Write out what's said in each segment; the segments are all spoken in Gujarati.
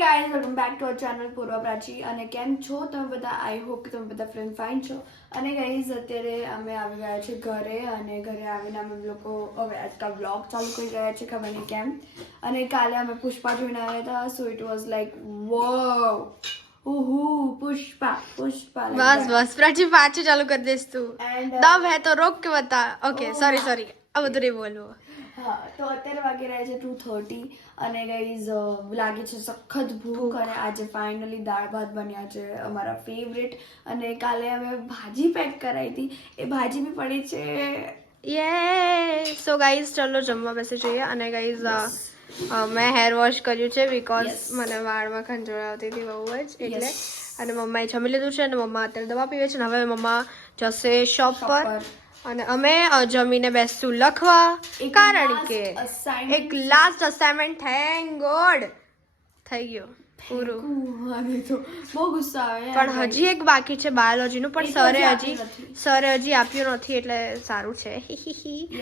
Guys welcome back to our channel Purva Prachi અને કેમ છો તમે બધા આઈ હોપ કે તમે બધા ફ્રેન્ડ ફાઇન છો અને ગાઈઝ અત્યારે અમે આવી ગયા છે ઘરે અને ઘરે આવીને અમે લોકો હવે આજકાલ બ્લોગ ચાલુ કરી રહ્યા છે ખબર નહીં કેમ અને કાલે અમે પુષ્પા જોઈને આવ્યા હતા સો ઇટ વોઝ લાઈક વો ઉહુ પુષ્પા પુષ્પા બસ બસ પ્રાચી પાછું ચાલુ કરી દઈશ તું એન્ડ દમ હે તો રોક કે બતા ઓકે સોરી સોરી આ બધું નહીં બોલવું હા તો અત્યારે વાગી રહ્યા છે ટુ થર્ટી અને ગાઈઝ લાગે છે સખત ભૂખ અને આજે ફાઇનલી દાળ ભાત બન્યા છે અમારા ફેવરેટ અને કાલે અમે ભાજી પેક કરાવી હતી. એ ભાજી બી પડી છે. યે સો ગાઈઝ ચલો જમવા બેસી જઈએ અને ગાઈઝ મેં હેર વોશ કર્યું છે બીકોઝ મને વાળમાં ખંજોળ આવતી હતી બહુ જ એટલે અને મમ્માએ જમી લીધું છે અને મમ્મા અત્યારે દવા પીવે છે અને હવે મમ્મા જશે શોપ પર. પર. અને અમે જમીને બેસશું લખવા. કારણ કે એક લાસ્ટ અસાઇનમેન્ટ થેન્ક ગોડ થઈ ગયો પૂરું. બહુ ગુસ્સો આવે પણ હજી એક બાકી છે બાયોલોજીનું પણ સરે હજી. સરે હજી આપ્યું નથી એટલે સારું છે.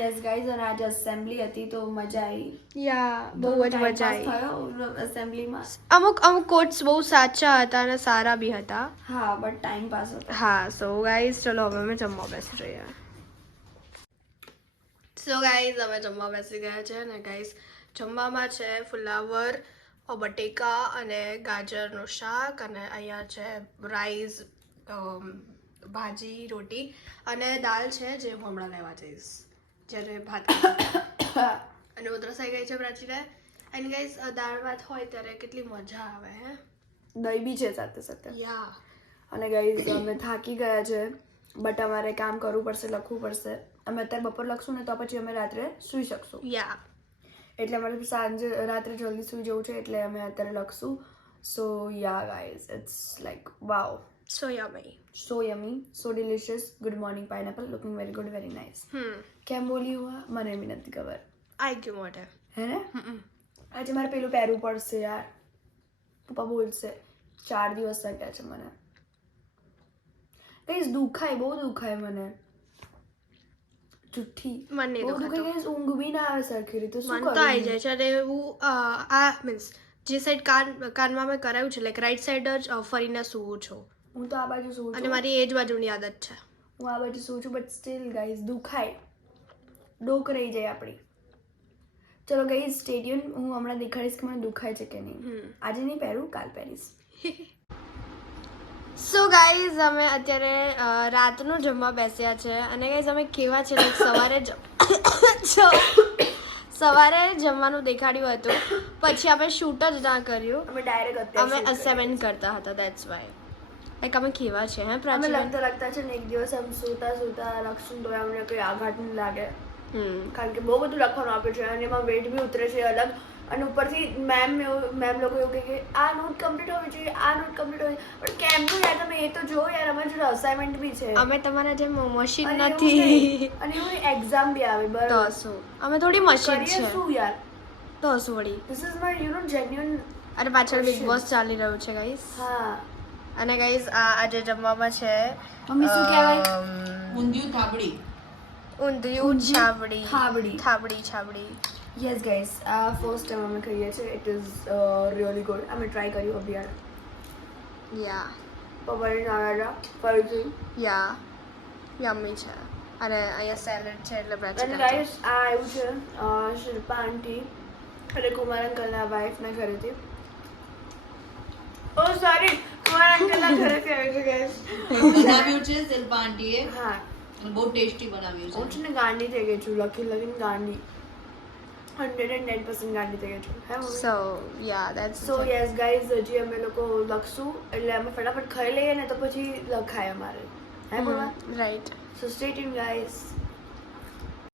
યસ ગાઈઝ અને આજે એસેમ્બલી હતી તો મજા આવી. યા બહુ જ મજા આવી. એસેમ્બલીમાં અમુક અમુક કોટ્સ બહુ સાચા હતા અને સારા બી હતા. હા બટ ટાઈમ પાસ હતો. હા સો ગાઈઝ ચલો હવે અમે જમવા બેસી રહીએ સો ગાઈઝ અમે જમવા બેસી ગયા છે અને ગાઈઝ જમવામાં છે ફુલાવર બટેકા અને ગાજરનું શાક અને અહીંયા છે રાઈસ ભાજી રોટી અને દાળ છે જે હું હમણાં લેવા જઈશ જ્યારે ભાત અને ઉધરસ આવી ગઈ છે પ્રાચીને. એન્ડ ગાઈઝ દાળ ભાત હોય ત્યારે કેટલી મજા આવે હે? દહીં બી છે સાથે સાથે. યા અને ગાઈઝ અમે થાકી ગયા છે. બટ અમારે કામ કરવું પડશે લખવું પડશે અમે અત્યારે બપોર લખશું ને તો પછી અમે રાત્રે સૂઈ શકશું યા એટલે અમારે સાંજે રાત્રે જલ્દી સૂઈ જવું છે એટલે અમે અત્યારે લખશું so ya guys it's like wow so yummy so yummy so delicious good morning pineapple looking very good very nice હમ કેમ બોલી હુઆ મને બી નથી ખબર આઈ ગયું મોઢે હે ને આજે મારે પેલું પહેરવું પડશે યાર પપ્પા બોલશે ચાર દિવસ થયા છે મને કઈ દુખાય બહુ દુખાય મને. જુઠ્ઠી મને બહુ દુખાય દુખાતું. ઊંઘ બી ના આવે સરખી રીતે. શું મન તો આવી જાય છે. અને હું આ મીન્સ જે સાઈડ કાન કાનમાં મેં કરાવ્યું છે લાઈક રાઈટ સાઈડ જ ફરીને સૂવું છું. હું તો આ બાજુ સૂવું અને મારી એ જ બાજુની આદત છે. હું આ બાજુ સૂવું છું બટ સ્ટીલ ગાઈઝ દુખાય. ડોક રહી જાય આપણી. ચલો ગઈ સ્ટેડિયમ હું હમણાં દેખાડીશ કે મને દુખાય છે કે નહીં. આજે નહીં પહેરું કાલ પહેરીશ. સો ગાઈઝ અમે અત્યારે રાતનું જમવા બેસ્યા છે અને ગાઈઝ અમે કેવા છે? સવારે સવારે જમવાનું દેખાડ્યું હતું. પછી આપણે શૂટ જ ના કર્યું. અમે ડાયરેક્ટ અમે અસાઇનમેન્ટ કરતા હતા દેટ્સ વાય લાઈક અમે કેવા છે હે અમે લગતા લખતા છે ને એક દિવસ આમ સૂતા સૂતા લખશું તો અમને કોઈ આઘાત નહીં લાગે. હમ. કારણ કે બહુ બધું લખવાનું આપ્યું છે અને એમાં વેટ બી ઉતરે છે અલગ. અને ઉપરથી મેમ એવું મેમ લોકો એવું કહે કે આ નોટ કમ્પ્લીટ હોવી જોઈએ આ નોટ કમ્પ્લીટ હોવી પણ કેમનું યાર તમે એ તો જો યાર અમારી જોડે અસાઇનમેન્ટ બી છે. અમે તમારા જેમ મશીન નથી. અને એવું એક્ઝામ બી આવે તો બરાબર. શું અમે થોડી મશીન છે. શું યાર? તો શું વળી. This is my you know genuine અને પાછળ બિગ બોસ ચાલી રહ્યું છે ગાઈસ હા. અને ગાઈસ આ આજે જમવામાં છે મમ્મી શું કહેવાય? ઊંધિયું થાબડી. ઊંધિયું છાબડી થાબડી. થાબડી છાબડી. યસ ગાઈસ આ ફર્સ્ટ ટાઈમ અમે ખાઈએ છીએ. ઇટ ઇઝ રિયલી ગુડ અમે ટ્રાય કર્યું અભિયાન. યા પપરી નારાડા ફરજી યા યમ્મી છે. અને અહીંયા સેલેડ છે એટલે અને ગાઈસ આ આવ્યું છે શિલ્પા આંટી અને કુમાર અંકલના વાઈફના ઘરેથી. ઓ સોરી કુમાર અંકલના ઘરેથી આવ્યું છે ગાઈસ બનાવ્યું છે શિલ્પા આંટીએ હા. બહુ ટેસ્ટી બનાવ્યું હું છે. છે ને ગાંડી થઈ ગઈ છું લખી લખીને ગાંડી. હંડ્રેડ એન્ડ ટેન પર્સન્ટ ગાંડી થઈ ગઈ છું. So ya that so yes guys હજી અમે લોકો લખશું એટલે અમે ફટાફટ ખાઈ લઈએ ને તો પછી લખાય અમારે. હે બોલા right so state in guys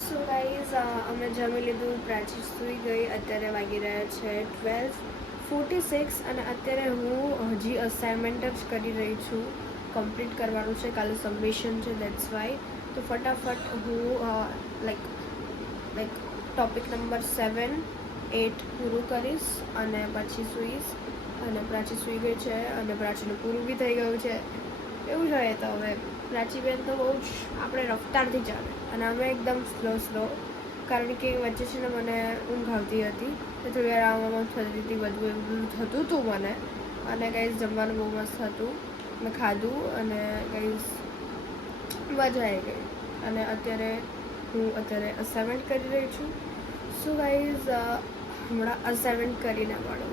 so guys અમે જમી લીધું પ્રાચી સૂઈ ગઈ અત્યારે વાગી રહ્યા છે ટ્વેલ્થ ફોર્ટી સિક્સ અને અત્યારે હું હજી અસાઇનમેન્ટ જ કરી રહી છું. કમ્પ્લીટ કરવાનું છે કાલે સબમિશન છે દેટ્સ વાય તો ફટાફટ હું like like topic number seven eight પૂરું કરીશ અને પછી સૂઈશ. અને પ્રાચી સૂઈ ગઈ છે અને પ્રાચીનું પૂરું બી થઈ ગયું છે. એવું જોઈએ તો હવે પ્રાચીબેન તો બહુ જ આપણે રફતારથી ચાલે. અને અમે એકદમ સ્લો સ્લો કારણ કે વચ્ચે છે ને મને ઊંઘ આવતી હતી. થોડી વાર આવામાં થતી હતી, બધું એવું બધું થતું હતું મને. અને કંઈ જમવાનું બહુ મસ્ત હતું. મેં ખાધું અને ગાઈઝ આવી ગઈ અને અત્યારે હું અત્યારે અસાઇનમેન્ટ કરી રહી છું. સો ગાઈઝ હમણાં અસાઇનમેન્ટ કરીને મળું.